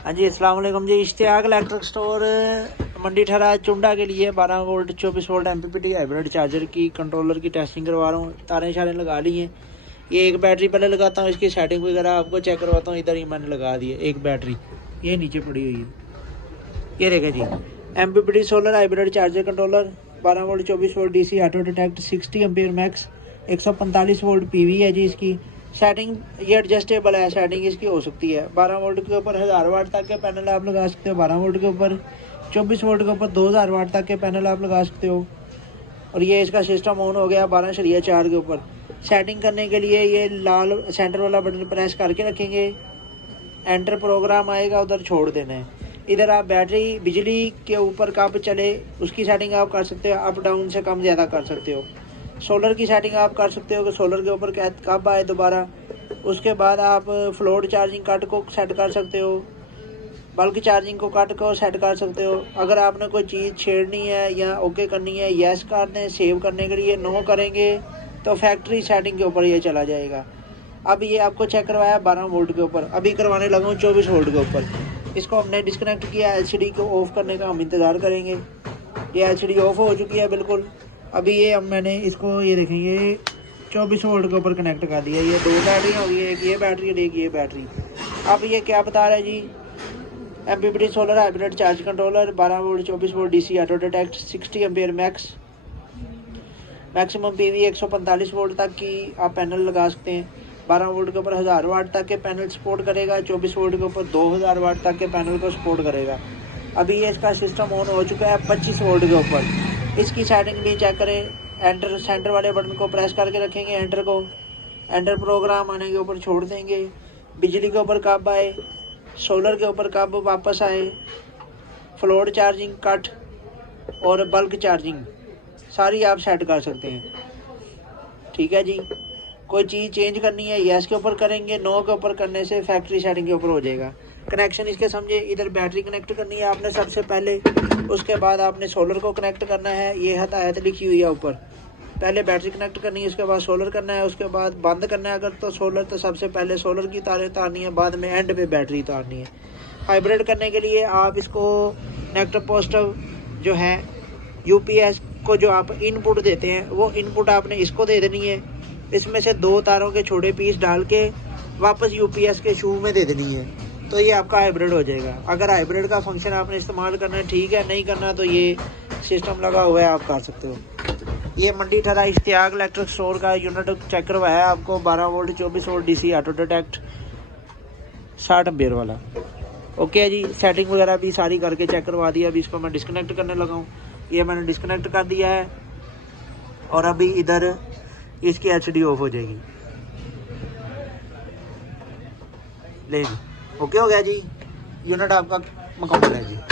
हाँ जी, अस्सलाम वालेकुम जी। इश्तियाक इलेक्ट्रिक स्टोर मंडी ठहरा चुंडा के लिए 12 volt 24 volt MPPT hybrid charger की कंट्रोलर की टेस्टिंग करवा रहा हूँ। तारें शारें लगा ली हैं। ये एक बैटरी पहले लगाता हूँ, इसकी सेटिंग वगैरह आपको चेक करवाता हूँ। इधर ही मैंने लगा दी है एक बैटरी, ये नीचे पड़ी हुई है। ये देखें जी, MPPT solar hybrid charger controller 12 volt 24 volt DC auto detect 60 ampere max 145 volt PV है जी। इसकी सेटिंग ये एडजस्टेबल है, सेटिंग इसकी हो सकती है। 12 वोल्ट के ऊपर 1000 वाट तक के पैनल आप लगा सकते हो। 12 वोल्ट के ऊपर 24 वोल्ट के ऊपर 2000 वाट तक के पैनल आप लगा सकते हो। और ये इसका सिस्टम ऑन हो गया 12/4 के ऊपर। सेटिंग करने के लिए ये लाल सेंटर वाला बटन प्रेस करके रखेंगे, एंटर प्रोग्राम आएगा, उधर छोड़ देना है। इधर आप बैटरी बिजली के ऊपर कब चले उसकी सेटिंग आप कर सकते हो, अप डाउन से कम ज़्यादा कर सकते हो। सोलर की सेटिंग आप कर सकते हो कि सोलर के ऊपर कब आए दोबारा। उसके बाद आप फ्लोट चार्जिंग कट को सेट कर सकते हो, बल्क चार्जिंग को कट को सेट कर सकते हो। अगर आपने कोई चीज़ छेड़नी है या ओके करनी है, यस कर दें। सेव करने के लिए नो करेंगे तो फैक्ट्री सेटिंग के ऊपर ये चला जाएगा। अब ये आपको चेक करवाया 12 वोल्ट के ऊपर, अभी करवाने लगा हूँ 24 वोल्ट के ऊपर। इसको हमने डिस्कनेक्ट किया, LCD को ऑफ करने का हम इंतज़ार करेंगे। ये LCD ऑफ हो चुकी है बिल्कुल। अभी ये अब मैंने इसको ये देखेंगे 24 वोल्ट के ऊपर कनेक्ट कर दिया। ये दो बैटरी होगी, एक ये बैटरी और एक ये बैटरी। अब ये क्या बता रहा है जी, MPPT solar hybrid charge controller 12 volt 24 volt DC auto detect 60 ampere maximum PV 145 volt तक की आप पैनल लगा सकते हैं। 12 वोल्ट के ऊपर 1000 वाट तक के पैनल सपोर्ट करेगा। 24 वोल्ट के ऊपर 2000 वाट तक के पैनल को सपोर्ट करेगा। अभी ये इसका सिस्टम ऑन हो चुका है 25 वोल्ट के ऊपर। इसकी सेटिंग भी चेक करें। एंटर सेंटर वाले बटन को प्रेस करके रखेंगे, एंटर को, एंटर प्रोग्राम आने के ऊपर छोड़ देंगे। बिजली के ऊपर कब आए, सोलर के ऊपर कब वापस आए, फ्लोट चार्जिंग कट और बल्क चार्जिंग सारी आप सेट कर सकते हैं। ठीक है जी। कोई चीज़ चेंज करनी है यस के ऊपर करेंगे, नो के ऊपर करने से फैक्ट्री सेटिंग के ऊपर हो जाएगा। कनेक्शन इसके समझे, इधर बैटरी कनेक्ट करनी है आपने सबसे पहले, उसके बाद आपने सोलर को कनेक्ट करना है। ये हदायत लिखी हुई है ऊपर, पहले बैटरी कनेक्ट करनी है, उसके बाद सोलर करना है, उसके बाद बंद करना है। अगर तो सोलर तो सबसे पहले सोलर की तारें तारनी है, बाद में एंड पे बैटरी तारनी है। हाइब्रिड करने के लिए आप इसको नेगेटिव पॉजिटिव जो है UPS को जो आप इनपुट देते हैं वो इनपुट आपने इसको दे देनी है। इसमें से 2 तारों के छोटे पीस डाल के वापस UPS के शू में दे देनी है, तो ये आपका हाइब्रिड हो जाएगा। अगर हाइब्रिड का फंक्शन आपने इस्तेमाल करना है ठीक है, नहीं करना तो ये सिस्टम लगा हुआ है, आप कर सकते हो। ये मंडी ठहरा इश्तियाक इलेक्ट्रिक स्टोर का यूनिट चेक करवाया आपको 12 volt 24 volt DC auto detect 60 ampere वाला। ओके जी, सेटिंग वगैरह भी सारी करके चेक करवा दिया। अभी इसको मैं डिस्कनेक्ट करने लगा हूँ। ये मैंने डिस्कनेक्ट कर दिया है और अभी इधर इसकी LCD ऑफ हो जाएगी। ले जी, ओके हो गया जी, यूनिट आपका मुकम्मल है जी।